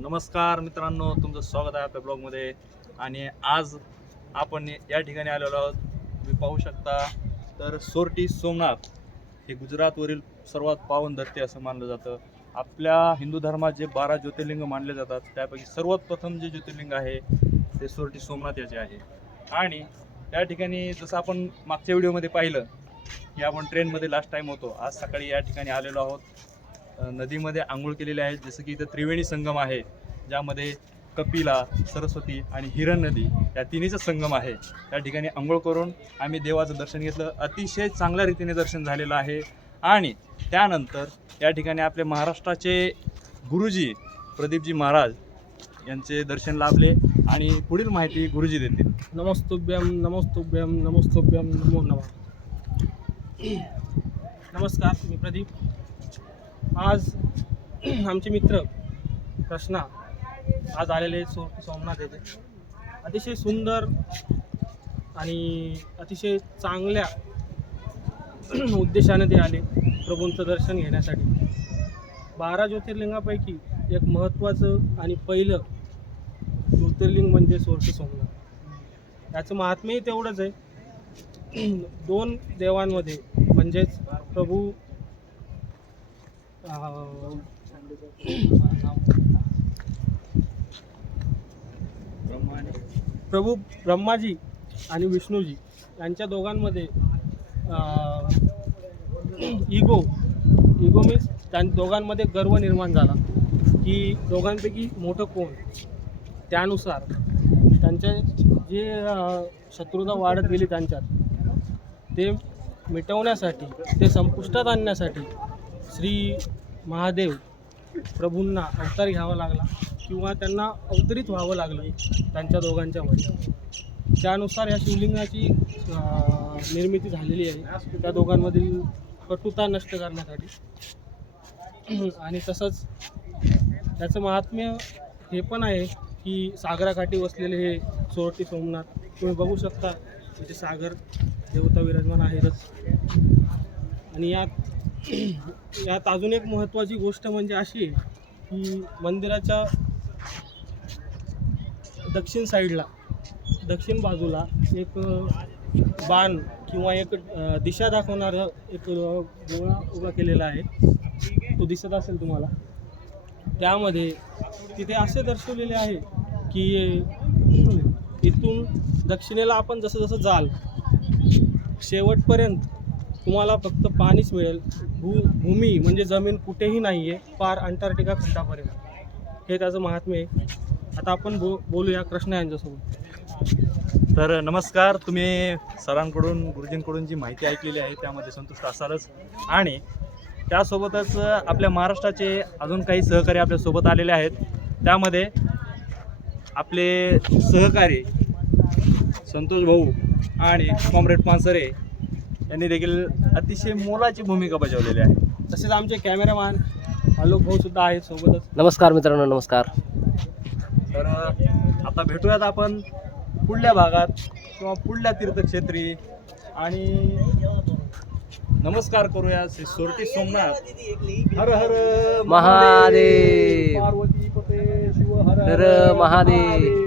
नमस्कार मित्रांनो, तुमचं स्वागत आहे आपल्या ब्लॉगमध्ये. आणि आज आपण या ठिकाणी आलेलो आहोत. तुम्ही पाहू शकता तर सोरटी सोमनाथ हे गुजरातवरील सर्वात पावन धरती असं मानलं जातं. आपल्या हिंदू धर्मात जे 12 ज्योतिर्लिंग मानले जातात त्यापैकी सर्वात प्रथम जे ज्योतिर्लिंग आहे ते सोरटी सोमनाथ याचे आहे. आणि त्या ठिकाणी जसं आपण मागच्या व्हिडिओमध्ये पाहिलं की आपण ट्रेनमध्ये लास्ट टाईम होतो, आज सकाळी या ठिकाणी आलेलो आहोत. नदीमध्ये आंघोळ केलेले आहेत. जसं की इथं त्रिवेणी संगम आहे, ज्यामध्ये कपिला, सरस्वती आणि हिरण नदी या तिन्हीचा संगम आहे. त्या ठिकाणी आंघोळ करून आम्ही देवाचं दर्शन घेतलं. अतिशय चांगल्या रीतीने दर्शन झालेलं आहे. आणि त्यानंतर या ठिकाणी आपले महाराष्ट्राचे गुरुजी प्रदीपजी महाराज यांचे दर्शन लाभले आणि पुढील माहिती गुरुजी देतील. नमस्तुभ्यम नमस्तुभ्यम नमस्तुभ्यम नमो नमः. नमस्कार, मी प्रदीप. आज आमचे मित्र कृष्णा आज आलेले सोरटी सोमनाथ येथे. अतिशय सुंदर आणि अतिशय चांगल्या उद्देशाने ते आले प्रभूंचं दर्शन घेण्यासाठी. 12 ज्योतिर्लिंगापैकी एक महत्त्वाचं आणि पहिलं ज्योतिर्लिंग म्हणजे सोरटी सोमनाथ. याचं महात्म्यही तेवढंच आहे. 2 देवांमध्ये म्हणजेच प्रभू ब्रह्माजी आणि विष्णूजी यांच्या दोघांमध्ये इगो मीन्स त्या दोघांमध्ये गर्व निर्माण झाला की दोघांपैकी मोठं कोण. त्यानुसार त्यांच्या जे शत्रुता वाढत गेली त्यांच्यात ते मिटवण्यासाठी, ते संपुष्टात आणण्यासाठी श्री महादेव प्रभूंना अवतार घ्यावा लागला किंवा त्यांना अवतरित व्हावं लागलं त्यांच्या दोघांच्या मध्ये. त्यानुसार या शिवलिंगाची निर्मिती झालेली आहे त्या दोघांमधील कटुता नष्ट करण्यासाठी. आणि तसंच त्याचं महात्म्य हे पण आहे की सागराकाठी वसलेले हे सोरटी सोमनाथ तुम्ही बघू शकता. तिथे सागर देवता विराजमान आहेतच. आणि यात अजून एक महत्त्वाची गोष्ट म्हणजे अशी आहे की मंदिराच्या दक्षिण साईडला, दक्षिण बाजूला एक बाण किंवा एक दिशा दाखवणारं एक गोळा उभा केलेला आहे. तो दिसत असेल तुम्हाला. त्यामध्ये तिथे असे दर्शवलेले आहे की इथून दक्षिणेला आपण जसं जसं जाल शेवटपर्यंत तुम्हाला फक्त पाणीच मिळेल. भूमी म्हणजे जमीन कुठेही नाही आहे, पार अंटार्क्टिका खंडापर्यंत. हे त्याचं महात्म्य आहे. आता आपण बोलूया कृष्णा यांच्यासोबत. तर नमस्कार, तुम्ही सरांकडून गुरुजींकडून जी माहिती ऐकलेली आहे त्यामध्ये संतुष्ट असालच. आणि त्यासोबतच आपल्या महाराष्ट्राचे अजून काही सहकारी आपल्यासोबत आलेले आहेत. त्यामध्ये आपले सहकारी संतोष भाऊ आणि कॉम्रेड पानसरे यांनी देखील अतिशय मोलाची भूमिका बजावलेली आहे. तसेच आमचे कॅमेरामॅन आलोक भाऊ सुद्धा आहेत सोबतच. नमस्कार मित्रांनो, नमस्कार. तर आता भेटूयात आपण पुढल्या भागात किंवा पुढल्या तीर्थक्षेत्री. आणि नमस्कार करूया श्री सोरटी सोमनाथ. हर हर महादेव. पार्वती पते शिव हर हर महादेव.